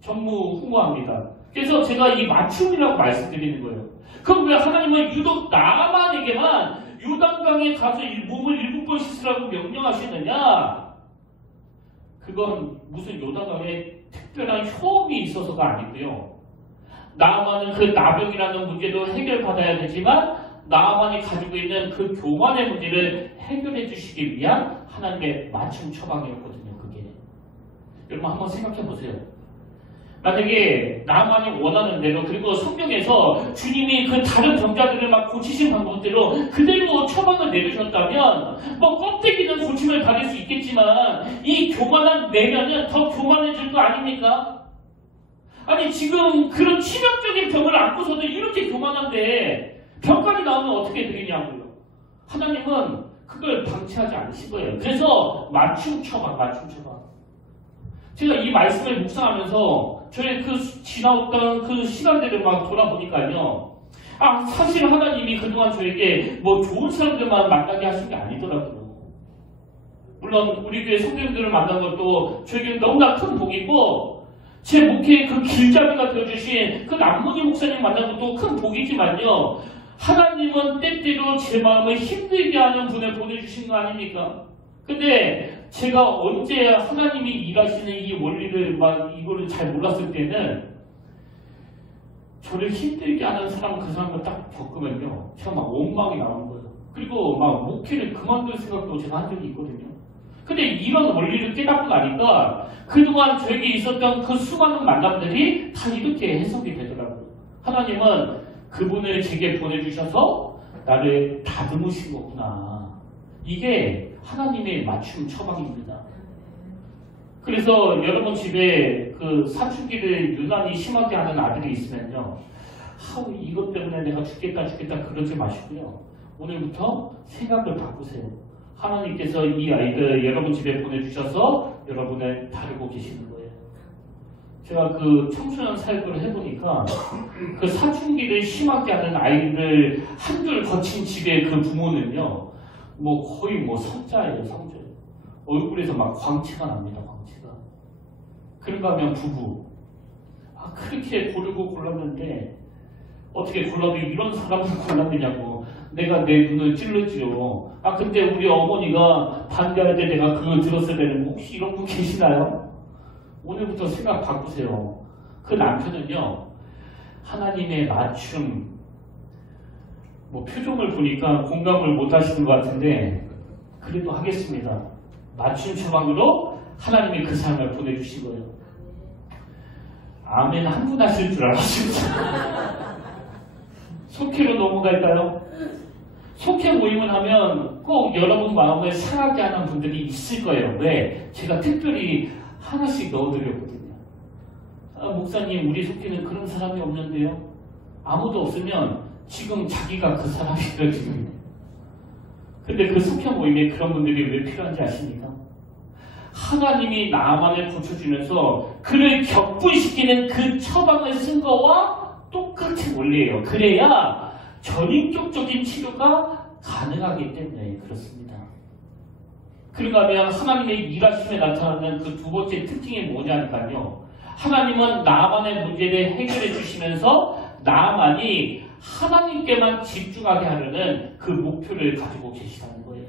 전무후무합니다. 그래서 제가 이 맞춤이라고 말씀드리는 거예요. 그럼 왜 하나님은 유독 나아만에게만 요단강에 가서 몸을 7번 씻으라고 명령하시느냐? 그건 무슨 요단강에 특별한 효험이 있어서가 아니고요. 나아만은 그 나병이라는 문제도 해결받아야 되지만 나아만이 가지고 있는 그 교만의 문제를 해결해 주시기 위한 하나님의 맞춤 처방이었거든요. 그게. 여러분 한번 생각해 보세요. 만약에 나만이 원하는 대로 그리고 성경에서 주님이 그 다른 병자들을 막 고치신 방법대로 그대로 처방을 내리셨다면 뭐 껍데기는 고침을 받을 수 있겠지만 이 교만한 내면은 더 교만해질 거 아닙니까? 아니 지금 그런 치명적인 병을 안고서도 이렇게 교만한데 병까지 나오면 어떻게 되겠냐고요. 하나님은 그걸 방치하지 않으신 거예요. 그래서 맞춤 처방. 제가 이 말씀을 묵상하면서 저의 그 지나왔던 그 시간들을 막 돌아보니까요. 사실 하나님이 그동안 저에게 뭐 좋은 사람들만 만나게 하신 게 아니더라고요. 물론 우리 교회 성도님들을 만난 것도 저에게 너무나 큰 복이고 제 목회의 그 길잡이가 되어주신 그 남문희 목사님 만난 것도 큰 복이지만요. 하나님은 때때로 제 마음을 힘들게 하는 분을 보내주신 거 아닙니까? 근데 제가 언제 하나님이 일하시는 이 원리를 막 이거를 잘 몰랐을 때는 저를 힘들게 하는 사람 그 사람을 딱 겪으면요 제가 막 원망이 나오는 거예요. 그리고 막 목회를 그만둘 생각도 제가 한 적이 있거든요. 근데 이런 원리를 깨닫고 나니까 그동안 저에게 있었던 그 수많은 만남들이 다 이렇게 해석이 되더라고요. 하나님은 그분을 제게 보내주셔서 나를 다듬으신 거구나. 이게 하나님의 맞춤 처방입니다. 그래서 여러분 집에 그 사춘기를 유난히 심하게 하는 아들이 있으면요. 이것 때문에 내가 죽겠다 그러지 마시고요. 오늘부터 생각을 바꾸세요. 하나님께서 이 아이들 여러분 집에 보내주셔서 여러분을 다루고 계시는 거예요. 제가 그 청소년 사역을 해보니까 그 사춘기를 심하게 하는 아이를 한줄 거친 집의 그 부모는요. 뭐 거의 뭐 성자예요. 얼굴에서 막 광채가 납니다. 광채가. 그런가 하면 부부. 그렇게 고르고 골랐는데 어떻게 골라도 이런 사람을 골랐느냐고 내가 내 눈을 찔렀지요. 아 근데 우리 어머니가 반대할 때 내가 그걸 들었어야 되는 혹시 이런 분 계시나요? 오늘부터 생각 바꾸세요. 그 남편은요 하나님의 맞춤 뭐 표정을 보니까 공감을 못 하시는 것 같은데 그래도 하겠습니다. 맞춤 처방으로 하나님이 그 사람을 보내주신 거예요. 아멘 한 분 하실 줄 알았습니다. 속회로 넘어갈까요? 속회 모임을 하면 꼭 여러분 마음을 상하게 하는 분들이 있을 거예요. 왜? 제가 특별히 하나씩 넣어드렸거든요. 아, 목사님 우리 속회는 그런 사람이 없는데요. 아무도 없으면 지금 자기가 그 사람이에요 지금. 근데 그 속회 모임에 그런 분들이 왜 필요한지 아십니까? 하나님이 나만을 고쳐주면서 그를 격분시키는 그 처방을 쓴 거와 똑같은 원리예요. 그래야 전인격적인 치료가 가능하기 때문에 그렇습니다. 그런가 하면 하나님의 일하심에 나타나는 그 두 번째 특징이 뭐냐니까요. 하나님은 나만의 문제를 해결해 주시면서 나만이 하나님께만 집중하게 하려는 그 목표를 가지고 계시다는 거예요.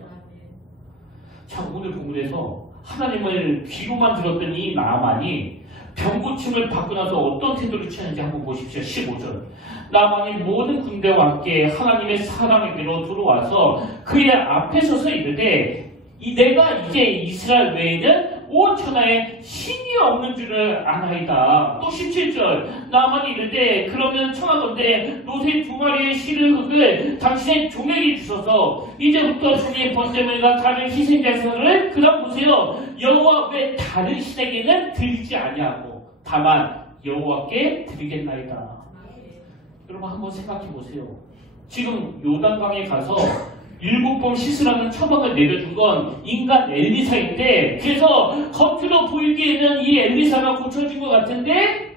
자, 오늘 본문에서 하나님을 귀로만 들었던 이 나만이 병고침을 받고 나서 어떤 태도를 취하는지 한번 보십시오. 15절. 나만이 모든 군대와 함께 하나님의 사람에게로 들어와서 그의 앞에 서서 이르되 내가 이제 이스라엘 외에는 온 천하에 신이 없는 줄을 아나이다. 또 17절. 나만이 이르되 그러면 청하건대 노새 2마리의 실을 흙을 당신의 종에게 주셔서 이제부터 종의 번제물과 다른 희생제사를 그다음 보세요. 여호와 왜 다른 신에게는 드리지 아니하고 다만 여호와께 드리겠나이다. 여러분 한번 생각해 보세요. 지금 요단강에 가서 7번 씻으라는 처방을 내려준 건 인간 엘리사인데 그래서 겉으로 보이기에는 이 엘리사가 고쳐진 것 같은데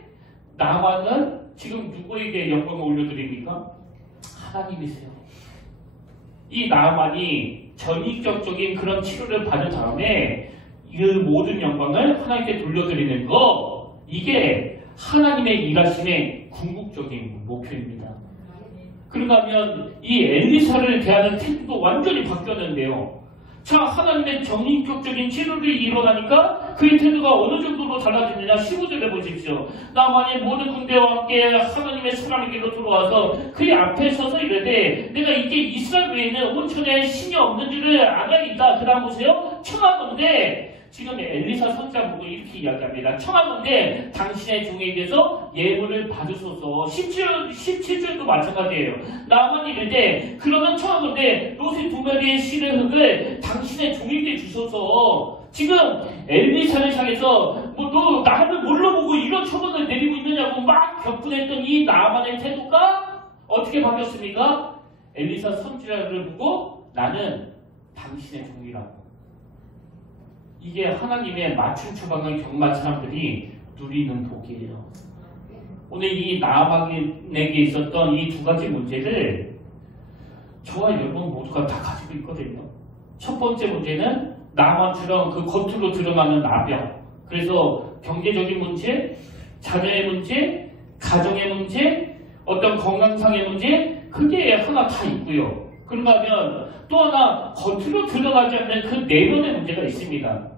나만은 지금 누구에게 영광을 올려드립니까? 하나님이세요. 이 나만이 전인격적인 그런 치료를 받은 다음에 이 모든 영광을 하나님께 돌려드리는 거 이게 하나님의 일하심의 궁극적인 목표입니다. 그런가 하면 이 엘리사를 대하는 태도도 완전히 바뀌었는데요. 자, 하나님의 전인격적인 치료를 일어나니까 그의 태도가 어느 정도로 달라지느냐 15절에 보십시오. 나만의 모든 군대와 함께 하나님의 사람에게로 들어와서 그의 앞에 서서 이르되 내가 이제 이스라엘 외에는 온천에 신이 없는 줄을 아나이다. 그 다음 보세요. 청하건대 지금 엘리사 선지자 보고 이렇게 이야기합니다. 청하건대 당신의 종에게서 예물을 받으소서. 17절도 마찬가지예요. 나만 이르되 그러면 청하건대 노새 2마리의 실의 흙을 당신의 종에게 주소서. 지금 엘리사를 향해서 너 나를 뭘로 보고 이런 처방을 내리고 있느냐고 막 격분했던 이 나만의 태도가 어떻게 바뀌었습니까? 엘리사 선지자를 보고 나는 당신의 종이라고. 이게 하나님의 맞춤 처방을 경험한 사람들이 누리는 복이에요. 오늘 이 나아만에게 있었던 이 2가지 문제를 저와 여러분 모두가 다 가지고 있거든요. 첫 번째 문제는 나아만처럼 그 겉으로 드러나는 나병. 그래서 경제적인 문제, 자녀의 문제, 가정의 문제, 어떤 건강상의 문제 그게 하나 다 있고요. 그런가 하면 또 하나 겉으로 드러나지 않는 그 내면의 문제가 있습니다.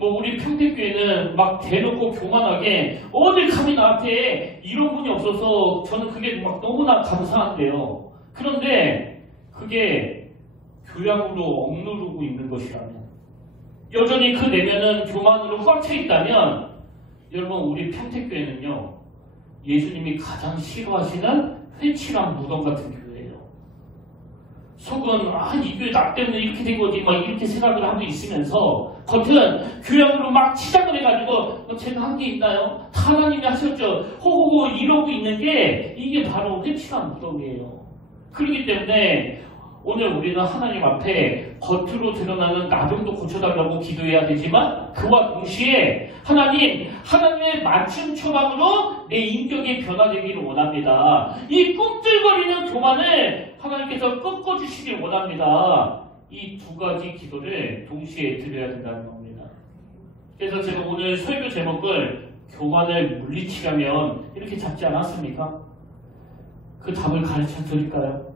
우리 평택교회는 막 대놓고 교만하게 어딜 감히 나한테 이런 분이 없어서 저는 그게 막 너무나 감사한데요. 그런데 그게 교양으로 억누르고 있는 것이라면 여전히 그 내면은 교만으로 꽉 차 있다면 여러분 우리 평택교회는요 예수님이 가장 싫어하시는 회칠한 무덤 같은 교회예요. 속은 이 교회 나 때문에 이렇게 된 거지 막 이렇게 생각을 하고 있으면서 겉은 교양으로 막 치장을 해가지고 제가 한 게 있나요? 하나님이 하셨죠. 호호호 이러고 있는 게 이게 바로 회칠한 무덤이에요. 그렇기 때문에 오늘 우리는 하나님 앞에 겉으로 드러나는 나병도 고쳐달라고 기도해야 되지만 그와 동시에 하나님의 맞춤 처방으로 내 인격이 변화되기를 원합니다. 이 꿈틀거리는 교만을 하나님께서 꺾어주시길 원합니다. 이 2가지 기도를 동시에 드려야 된다는 겁니다. 그래서 제가 오늘 설교 제목을 교만을 물리치려면 이렇게 잡지 않았습니까? 그 답을 가르쳐 드릴까요?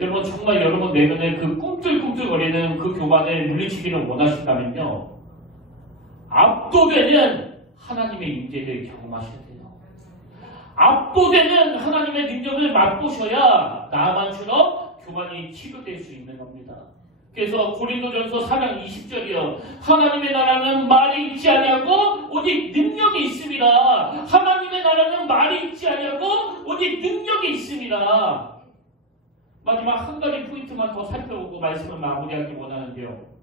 여러분 정말 여러분 내면에 그 꿈틀꿈틀거리는 그 교만을 물리치기를 원하신다면요, 압도되는 하나님의 임재를 경험하셔야 돼요. 압도되는 하나님의 능력을 맛보셔야 나만처럼 교만이 치료될 수 있는 겁니다. 그래서 고린도전서 4장 20절이요. 하나님의 나라는 말이 있지 아니하고 오직 능력이 있습니다. 하나님의 나라는 말이 있지 아니하고 오직 능력이 있습니다. 마지막 한 가지 포인트만 더 살펴보고 말씀을 마무리하기 원하는데요.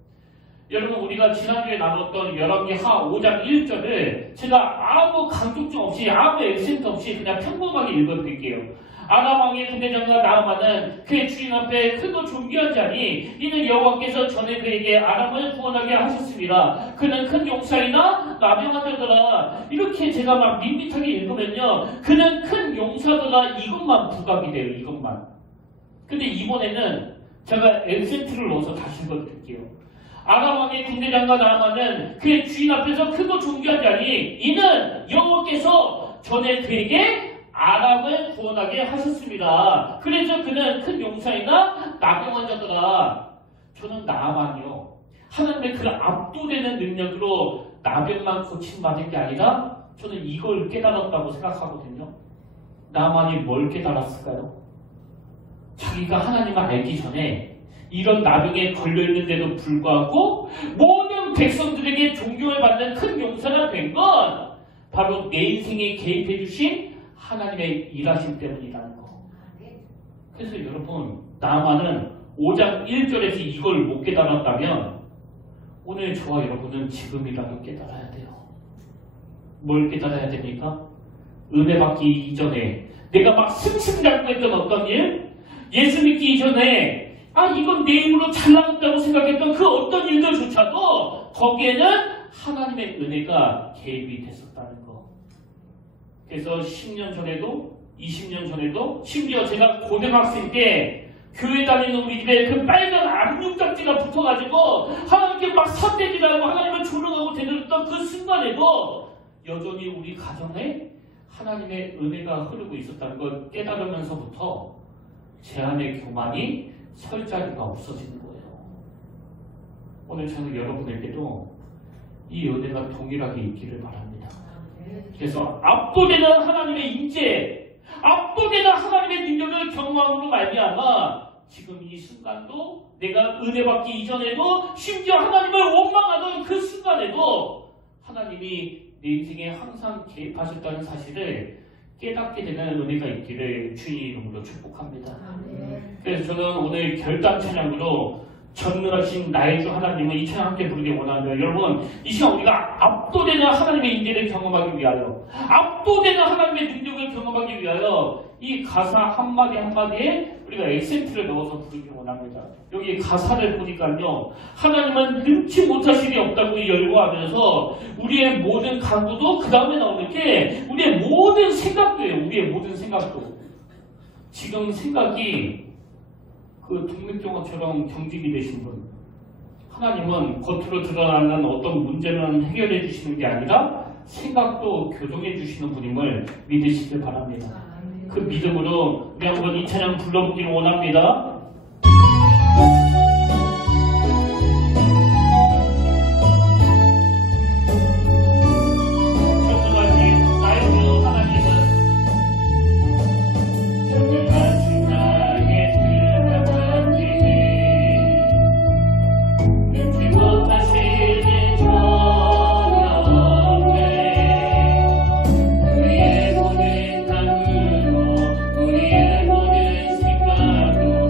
여러분 우리가 지난주에 나눴던 열왕기하 5장 1절을 제가 아무 강조점 없이 아무 액센트 없이 그냥 평범하게 읽어드릴게요. 아람 왕의 군대장과 나아만은 그의 주인 앞에 크고 존귀한 자니 이는 여호와께서 전에 그에게 아람을 구원하게 하셨습니다. 그는 큰 용사이나 나병하더라. 이렇게 제가 막 밋밋하게 읽으면요, 그는 큰 용사더라 이것만 부각이 돼요. 이것만. 근데 이번에는 제가 액센트를 넣어서 다시 읽어드릴게요. 아람 왕의 군대장과 나아만은 그의 주인 앞에서 크고 존귀한 자니 이는 여호와께서 전에 그에게 아람을 구원하게 하셨습니다. 그래서 그는 큰 용사이나 나병한 자더라. 저는 나아만이요, 하나님의 그 압도되는 능력으로 나병만 고침받은 게 아니라 저는 이걸 깨달았다고 생각하거든요. 나아만이 뭘 깨달았을까요? 자기가 하나님을 알기 전에 이런 나병에 걸려있는데도 불구하고 모든 백성들에게 존경을 받는 큰 용사가 된 건 바로 내 인생에 개입해 주신 하나님의 일하심 때문이라는 거. 그래서 여러분 나아만은 5장 1절에서 이걸 못 깨달았다면 오늘 저와 여러분은 지금이라도 깨달아야 돼요. 뭘 깨달아야 됩니까? 은혜 받기 이전에 내가 막 승승장구했던 어떤 일, 예수 믿기 이전에 이건 내 힘으로 잘나갔다고 생각했던 그 어떤 일들조차도 거기에는 하나님의 은혜가 개입이 됐었다는 거. 그래서 10년 전에도 20년 전에도 심지어 제가 고등학생 때 교회 다니는 우리 집에 그 빨간 압력딱지가 붙어가지고 하나님께 막 선대지라고 하나님을 조롱하고 대들었던 그 순간에도 여전히 우리 가정에 하나님의 은혜가 흐르고 있었다는 걸 깨달으면서부터 제 안의 교만이 설 자리가 없어지는 거예요. 오늘 저는 여러분에게도 이 은혜가 동일하게 있기를 바랍니다. 그래서 압도되는 하나님의 임재, 압도되는 하나님의 능력을 경험함으로 말미암아 지금 이 순간도 내가 은혜 받기 이전에도 심지어 하나님을 원망하던 그 순간에도 하나님이 내 인생에 항상 개입하셨다는 사실을 깨닫게 되는 은혜가 있기를 주의 이름으로 축복합니다. 그래서 저는 오늘 결단 찬양으로 전능하신 나의 주 하나님을 이 찬양 함께 부르기 원하는데요. 여러분 이 시간 우리가 압도되는 하나님의 임재를 경험하기 위하여, 압도되는 하나님의 능력을 경험하기 위하여 이 가사 한마디 한마디에 우리가 액센트를 넣어서 부르기 원합니다. 여기 가사를 보니까요, 하나님은 능치 못하실 일이 없다고 열거하면서 우리의 모든 간구도 그 다음에 나오는 게 우리의 모든 생각도예요. 우리의 모든 생각도. 지금 생각이 그 동맥경화처럼 경직이 되신 분, 하나님은 겉으로 드러나는 어떤 문제는 해결해 주시는 게 아니라 생각도 교정해 주시는 분임을 믿으시길 바랍니다. 그 믿음으로 우리 한번 이 찬양 불러보기를 원합니다. 우리의 모든 생각도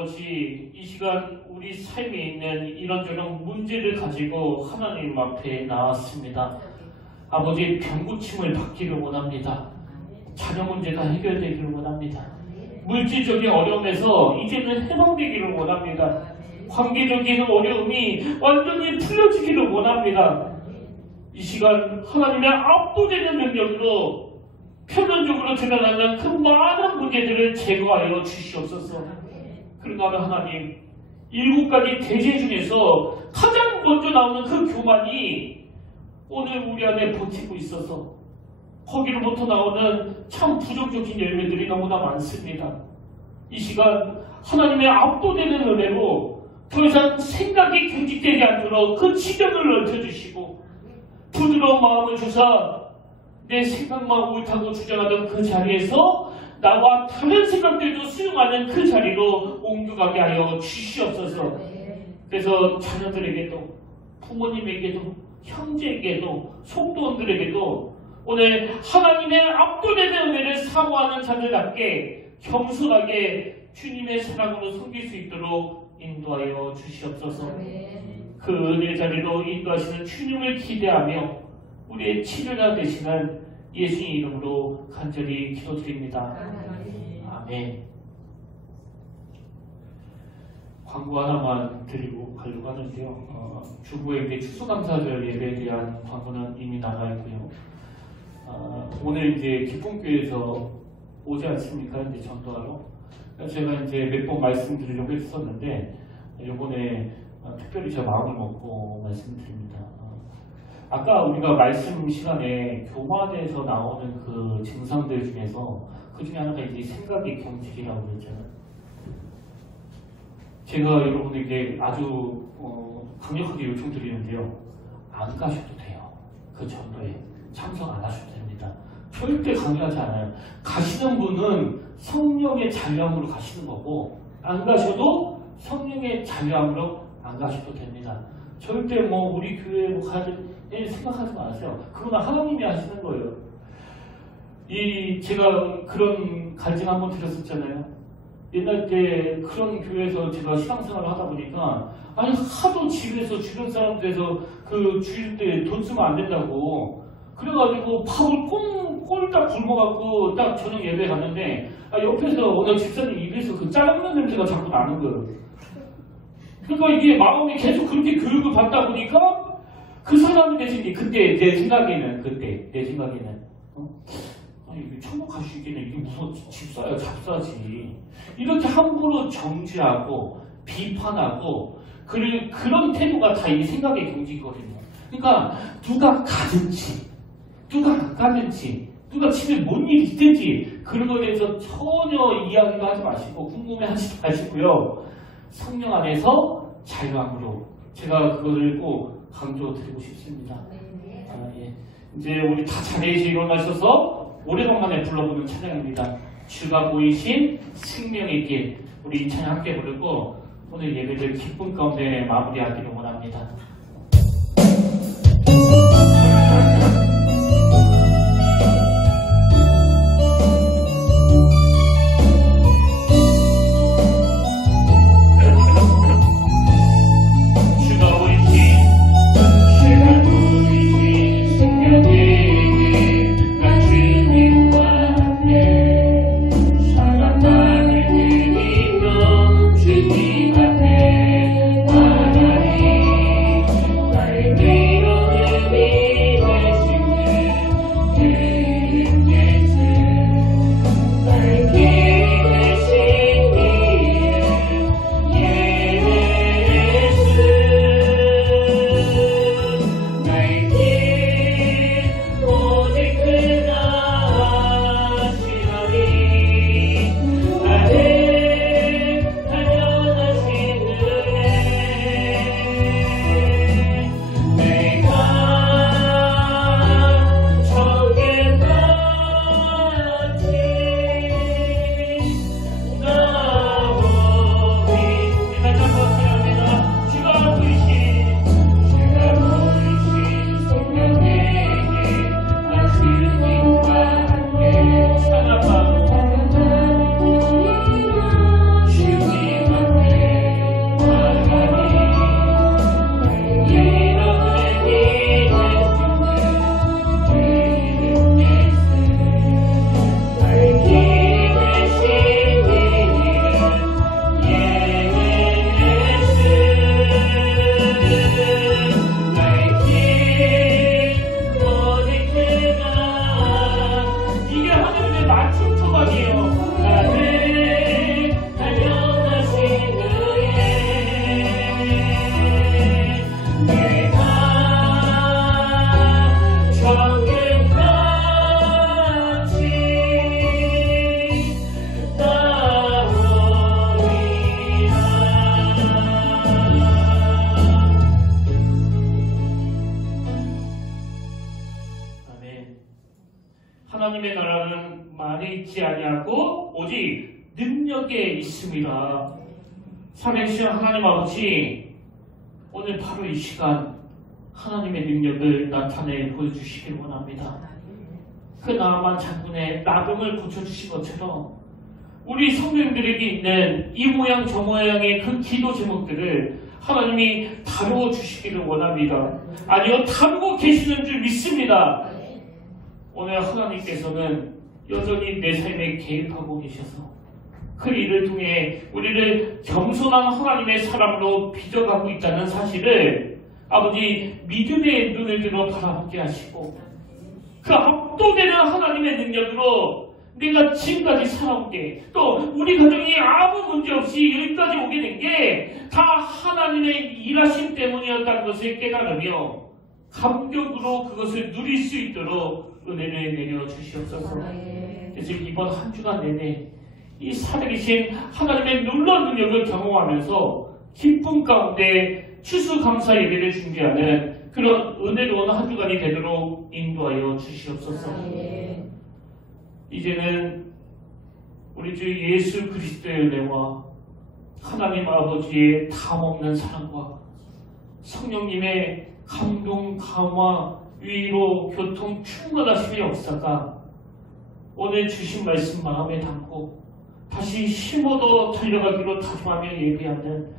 아버지, 이 시간 우리 삶에 있는 이런저런 문제를 가지고 하나님 앞에 나왔습니다. 아버지, 병고침을 받기를 원합니다. 자녀 문제가 해결되기를 원합니다. 물질적인 어려움에서 이제는 해방되기를 원합니다. 관계적인 어려움이 완전히 풀려지기를 원합니다. 이 시간 하나님의 압도되는 능력으로 표면적으로 드러나는 그 많은 문제들을 제거하여 주시옵소서. 그런가 하면 하나님, 7가지 대제 중에서 가장 먼저 나오는 그 교만이 오늘 우리 안에 버티고 있어서 거기로부터 나오는 참 부정적인 열매들이 너무나 많습니다. 이 시간 하나님의 압도되는 은혜로 더 이상 생각이 경직되지 않도록 그 지경을 넓혀주시고 부드러운 마음을 주사 내 생각만 옳다고 주장하던 그 자리에서 나와 다른 생각들도 수용하는 그 자리로 옮겨가게 하여 주시옵소서. 그래서 자녀들에게도 부모님에게도 형제에게도 속도원들에게도 오늘 하나님의 압도되는 은혜를 사모하는 자들답게 겸손하게 주님의 사랑으로 섬길 수 있도록 인도하여 주시옵소서. 그 은혜 자리로 인도하시는 주님을 기대하며 우리의 치료자 되시는 예수님 이름으로 간절히 기도드립니다. 아멘. 광고 하나만 드리고 가려고 하는데요. 주부에게 추수감사절 예배에 대한 광고는 이미 나가 있고요. 오늘 이제 기쁨교회에서 오지 않습니까? 이제 전도하러. 제가 이제 몇 번 말씀드리려고 했었는데, 이번에 특별히 제 마음을 먹고 말씀드립니다. 아까 우리가 말씀 시간에 교만에서 나오는 그 증상들 중에서 그 중에 하나가 이제 생각의 경직이라고 그랬잖아요. 제가 여러분에게 아주 강력하게 요청드리는데요. 안 가셔도 돼요. 그 전도에 참석 안 하셔도 됩니다. 절대 강요하지 않아요. 가시는 분은 성령의 자유함으로 가시는 거고 안 가셔도 성령의 자유함으로 안 가셔도 됩니다. 절대 뭐 우리 교회에 뭐 가야 생각하지 마세요. 그건 하나님이 하시는 거예요. 제가 그런 갈증 한번 드렸었잖아요. 옛날 때 그런 교회에서 제가 신앙생활을 하다 보니까 아니 하도 집에서 주변 사람들에서 그 주일 때 돈 쓰면 안 된다고 그래가지고 밥을 꼴딱 굶어갖고 딱 저녁 예배 갔는데 옆에서 오늘 집사님 입에서 그 짜장면 냄새가 자꾸 나는 거예요. 그러니까 이게 마음이 계속 그렇게 교육을 받다 보니까 그 사람이 되신 그때 내 생각에는 아니 천국 갈 수 있겠네. 이게 무슨 집사야 잡사지. 이렇게 함부로 정죄하고 비판하고 그런 태도가 다 이 생각의 경직이거든요. 그러니까 누가 가든지 누가 안 가든지 누가 집에 뭔 일이 있든지 그런 거에 대해서 전혀 이야기도 하지 마시고 궁금해하지 마시고요. 성령 안에서 자유함으로 제가 그거를 꼭 강조드리고 싶습니다. 예. 이제 우리 다 자리에서 일어나셔서 오래간만에 불러보는 찬양입니다. 주가 보이신 생명의 길. 우리 이 찬양 함께 부르고 오늘 예배를 기쁨 가운데 마무리하기를 원합니다. 주님 앞에 나가리 있지 아니하고 오직 능력에 있습니다. 살아계신 하나님 아버지, 오늘 바로 이 시간 하나님의 능력을 나타내 보여주시길 원합니다. 그 나아만 장군의 나병을 고쳐주신 것처럼 우리 성도님들에게 있는 이 모양 저 모양의 그 기도 제목들을 하나님이 다루어 주시기를 원합니다. 아니요, 다루고 계시는 줄 믿습니다. 오늘 하나님께서는 여전히 내 삶에 개입하고 계셔서 그 일을 통해 우리를 겸손한 하나님의 사람으로 빚어가고 있다는 사실을 아버지 믿음의 눈을 들어 바라보게 하시고 그 압도되는 하나님의 능력으로 내가 지금까지 살아온 게 또 우리 가정이 아무 문제 없이 여기까지 오게 된 게 다 하나님의 일하심 때문이었다는 것을 깨달으며 감격으로 그것을 누릴 수 있도록 은혜를 내려 주시옵소서. 그래서 이번 한 주간 내내 이 살아계신 하나님의 놀라운 능력을 경험하면서 기쁨 가운데 추수감사 예배를 준비하는 그런 은혜로운 한 주간이 되도록 인도하여 주시옵소서. 이제는 우리 주 예수 그리스도의 은혜와 하나님 아버지의 담없는 사랑과 성령님의 감동, 감화, 위로, 교통, 충만하심의 역사가 오늘 주신 말씀 마음에 담고 다시 힘어도 달려가기로 다짐하며 예배하는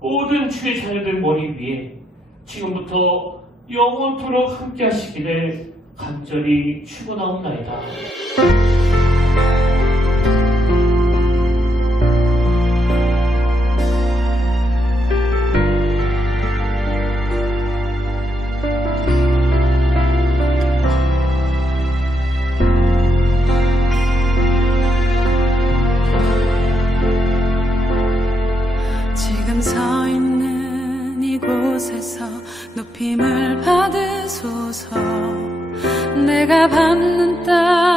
모든 주의 자녀들 머리 위에 지금부터 영원토록 함께 하시기를 간절히 축원하옵나이다. 지금 서 있는 이곳에서 높임을 받으소서. 내가 받는 땅